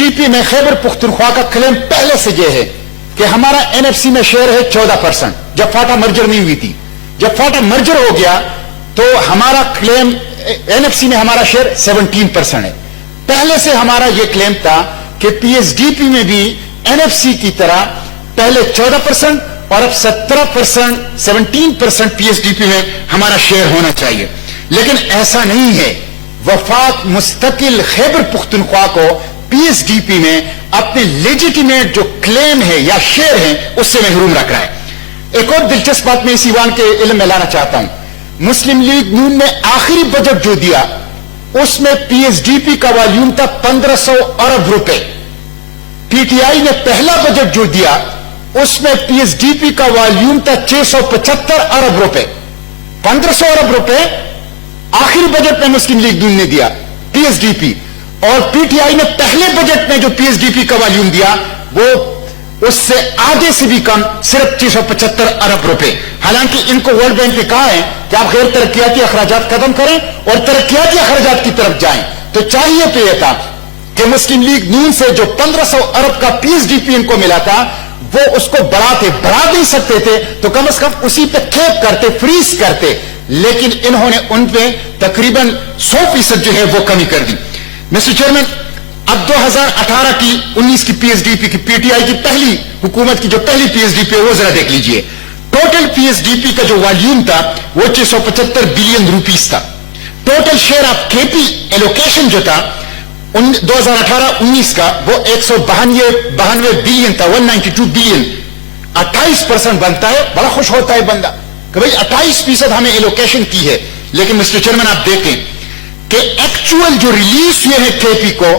D P میں خیبر پختونخوا کا کلیم پہلے سے یہ ہے کہ ہمارا این ایف سی میں شیئر ہے 14%، جب فاٹا مرجر نہیں ہوئی تھی. جب فاٹا مرجر ہو گیا تو ہمارا کلیم این ایف سی میں ہمارا شیئر 17% ہے. پہلے سے ہمارا یہ کلیم تھا کہ پی ایس ڈی پی میں بھی این ایف سی کی طرح پہلے 14% اور اب 17% پی ایس ڈی پی میں ہمارا شیئر ہونا چاہیے. لیکن ایسا نہیں ہے. وفاق مستقل خیبر پختونخوا کو پی ایس ڈی پی میں اپنے لیجیٹیمیٹ جو کلیم ہے یا شیئر ہے اس سے محروم رکھ رہا ہے. ایک اور دلچسپ بات میں اس ایوان کے علم میں لانا چاہتا ہوں. مسلم لیگ نون نے آخری بجٹ جو دیا اس میں پی ایس ڈی پی کا والیوم تھا 1500 ارب روپے. پی ٹی آئی نے پہلا بجٹ جو دیا اس میں پی ایس ڈی پی کا والیوم تھا 675 ارب روپے. 1500 ارب روپے آخری بجٹ میں مسلم لیگ نون نے دیا پی ایس ڈی پی, اور پی ٹی آئی نے پہلے بجٹ میں جو پی ایس ڈی پی کا والیوم دیا وہ اس سے آگے سے بھی کم, صرف 675 ارب روپے. حالانکہ ان کو ورلڈ بینک نے کہا ہے کہ آپ غیر ترقیاتی اخراجات ختم کریں اور ترقیاتی اخراجات کی طرف جائیں. تو چاہیے تو یہ تھا کہ مسلم لیگ نون سے جو 1500 ارب کا پی ایس ڈی پی ان کو ملا تھا وہ اس کو بڑھا نہیں سکتے تھے تو کم از کم اسی پہ کھیپ کرتے, فریز کرتے. لیکن انہوں نے ان پہ تقریباً 100% جو ہے وہ کمی کر دی. مسٹر چیئرمین, اب 2018 کی 19 کی پی ایس ڈی پی کی پی ٹی آئی کی پہلی حکومت کی جو پہلی پی ایس ڈی پی ہے وہ ذرا دیکھ لیجئے. Total P S D P کا جو والیوم تھا وہ 675 بلین روپیز تھا. ٹوٹل شیئر آف کے پی ایلوکیشن جو تھا 2018-19 کا وہ 192 بلین تھا, 192 بلین. 28% بنتا ہے. بڑا خوش ہوتا ہے بندہ کہ بھئی 28% ہمیں ایلوکیشن کی ہے. لیکن مسٹر چیئرمین آپ دیکھیں کہ ایکچوئل جو ریلیز ہوئے ہیں کے پی کو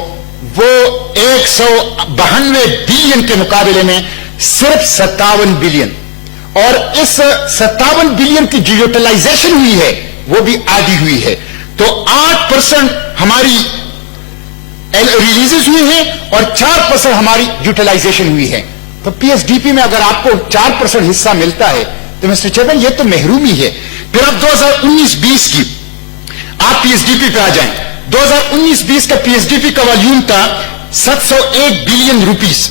وہ 192 بلین کے مقابلے میں صرف 57 بلین, اور اس 57 بلین کی جو یوٹیلائزیشن ہوئی ہے وہ بھی آدھی ہوئی ہے. تو 8% ہماری ریلیزز ہوئی ہیں اور 4% ہماری یوٹیلائزیشن ہوئی ہے. تو پی ایس ڈی پی میں اگر آپ کو 4% حصہ ملتا ہے تو مسٹر چیئرمین یہ تو محرومی ہے. پھر اب 2019-20 کی آپ پی ایس ڈی پی پہ آ جائیں. 2019-20 کا پی ایس ڈی پی کا والیوم تھا 701 بلین روپیز.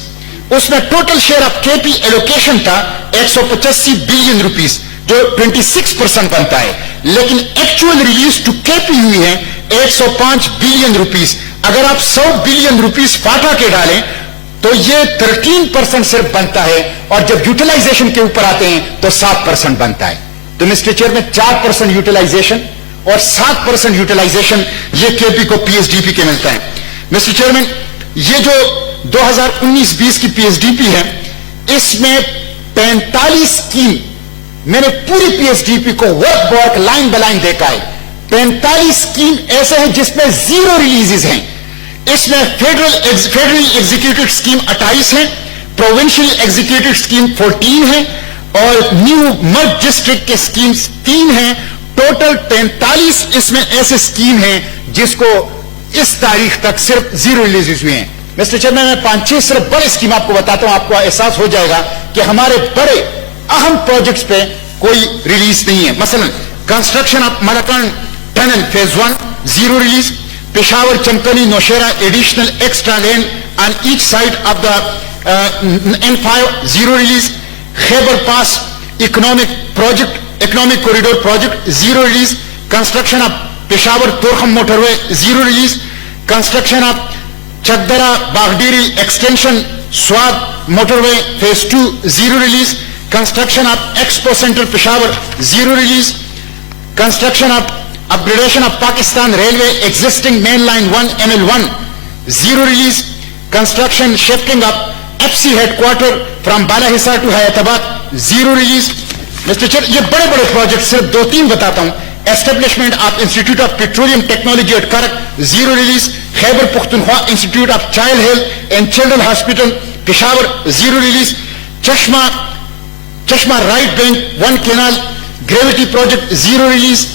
اس میں ٹوٹل شیئر آف کے پی ایلوکیشن تھا 185 بلین روپیز جو 26% بنتا ہے. لیکن ایکچوئل ریلیز ٹو کے پی ہوئی ہے 105 بلین روپیز. اگر آپ 100 بلین روپیز فاٹا کے ڈالیں تو یہ 13% صرف بنتا ہے, اور جب یوٹیلائزیشن کے اوپر آتے ہیں تو 7% بنتا ہے. تو مسٹر چیئرمین 4% یوٹیلائزیشن اور 7% یوٹیلائزیشن یہ کے پی کو پی ایس ڈی پی کے ملتا ہے. مسٹر چیئرمین یہ جو 2019-20 کی پی ایس ڈی پی ہے اس میں 45 اسکیم, میں نے پوری پی ایس ڈی پی کو ورک بورک لائن بائی لائن دیکھا ہے. 45 اسکیم ایسے ہیں جس میں 0 ریلیزز ہیں. اس میں فیڈرل ایگزیکیوٹو اسکیم 28 ہیں, پروونشل ایگزیکیوٹو اسکیم 14 ہیں, اور نیو مرج ڈسٹرکٹ کے اسکیمز 3 ہیں. ٹوٹل 43 اس میں ایسے اسکیم ہیں جس کو اس تاریخ تک صرف 0 ریلیزز ہوئے ہیں. مسٹر چیئرمین میں 5-6 صرف بڑے اسکیم آپ کو بتاتا ہوں, آپ کو احساس ہو جائے گا کہ ہمارے بڑے اہم پروجیکٹس پہ کوئی ریلیز نہیں ہے. مثلا construction of Malakand tunnel phase 1 0 release. Peshawar Chamkani Nowshera additional extra lane on each side of the N5 0 release. Khyber pass economic corridor project 0 release. Construction of Peshawar Torkham motorway 0 release. Construction of Chakdara Baghdheri extension Swat motorway phase 2 0 release. Construction of expo centre Peshawar 0 release. Construction of upgradation of Pakistan Railway existing main line 1 ML1 0 release. Construction shifting of FC headquarter from Balahisar to Hyderabad 0 release. Mr. Chair, یہ بڑے بڑے project صرف 2-3 بتاتا ہوں. Establishment of Institute of Petroleum Technology at Karak 0 release. Khyber Pakhtunkhwa Institute of Child Health and Children Hospital Peshawar 0 release. Chashma Right Bank 1 Canal Gravity Project 0 release.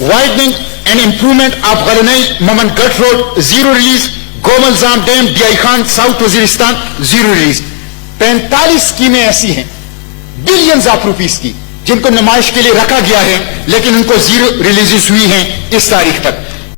Widening and improvement of Ghalanai Maman Gut Road 0 release. Gomalzam Dam Diai Khan South Waziristan 0 release. 45 اسکیمیں ایسی ہیں billions of rupees کی جن کو نمائش کے لیے رکھا گیا ہے لیکن ان کو 0 ریلیزز ہوئی ہیں اس تاریخ تک.